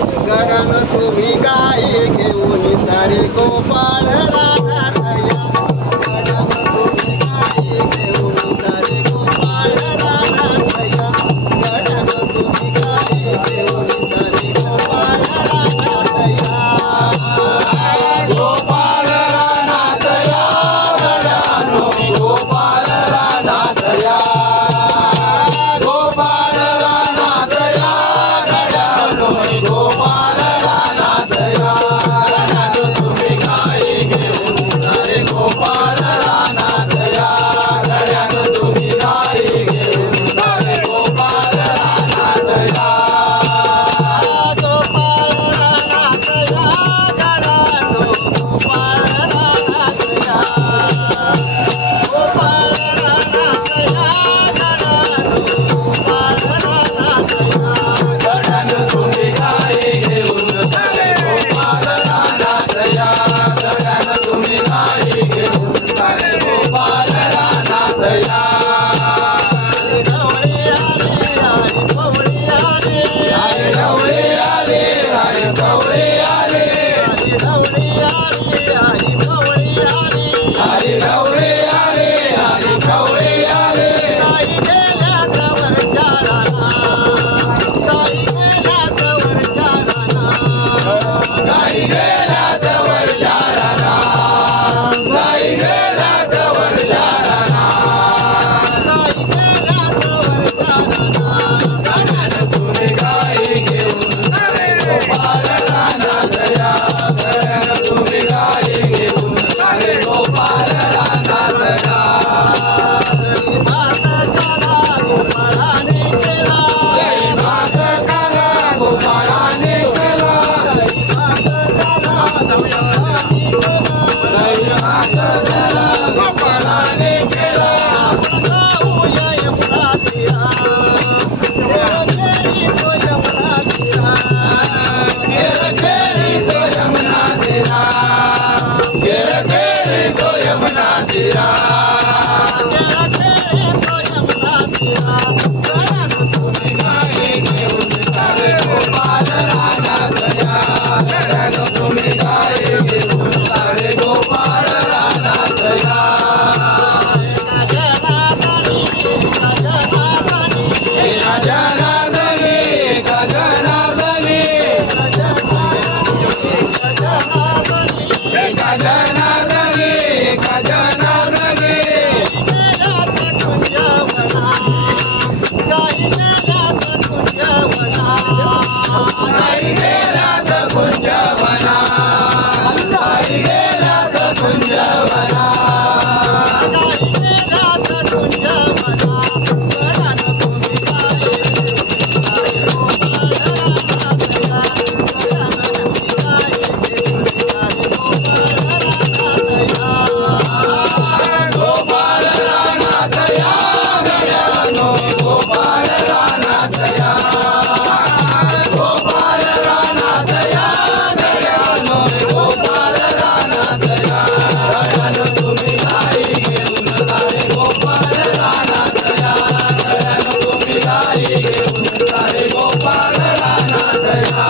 गडान तुम्ही गाई घेऊन सारे गोपाळ रानातया गडान तुम्ही गाई घेऊन सारे गोपाळ रानातया गडान तुम्ही गाई घेऊन सारे गोपाळ रानातया गोपाळ रानातया गडानो गोपाळ रानातया गोपाळ रानातया गडानो गोपाळ रानातया गडानो तुम्ही गाई घेऊन सारे गोपाळ रानातया गडानो तुम्ही गाई घेऊन सारे गोपाळ रानातया गोपाळ रानातया गडानो गोपाळ रानातया गोपाळ रानातया गडानो गोपाळ रानातया गडानो तुम्ही गाई घेऊन सारे गोपाळ रानातया गडानो तुम्ही गाई घेऊन सारे गोपाळ रानातया हरी ढवळे आले हरी पवळे आले हरी ढवळे आले हरी पवळे आले हरी ढवळे आले हरी पवळे आले गाई गेल्या जवळ चाराना गाई गेल्या जवळ चाराना गाई गेल्या जवळ चाराना गाई गेल्या जवळ चाराना गाई गेल्या जवळ चाराना गडान तुम्ही गाई घेऊन सारे गोपाळ रानातया गडान तुम्ही गाई घेऊन सारे गोपाळ रानातया भात काला गोपाळाने केला भात काला गोपाळाने केला भात काला गोपाळाने केला जाऊया यमुना तीरा खेळी तो यमुना तीरा खेळी तो यमुना तीरा खेळी तो यमुना तीरा खेळी तो यमुना तीरा गडान तुम्ही गाई घेऊन सारे गोपाळ रानातया गडान तुम्ही गाई घेऊन सारे गोपाळ रानातया गजनादनी गजनादनी गजनादनी गजनादनी गजनादनी गजनादनी गजनादनी गाई गेल्यात कुंजवना गाई गेल्यात कुंजवना गाई गेल्यात कुंजवना गाई गेल्यात कुंजवना गडान तुम्ही गाई घेऊन सारे गोपाळ रानातया गडान तुम्ही गाई घेऊन सारे गोपाळ रानातया गोपाळ रानातया गडानो गोपाळ रानातया गोपाळ रानातया गडानो गोपाळ रानातया गडानो तुम्ही गाई घेऊन सारे गोपाळ रानातया गडानो तुम्ही गाई घेऊन सारे गोपाळ रानातया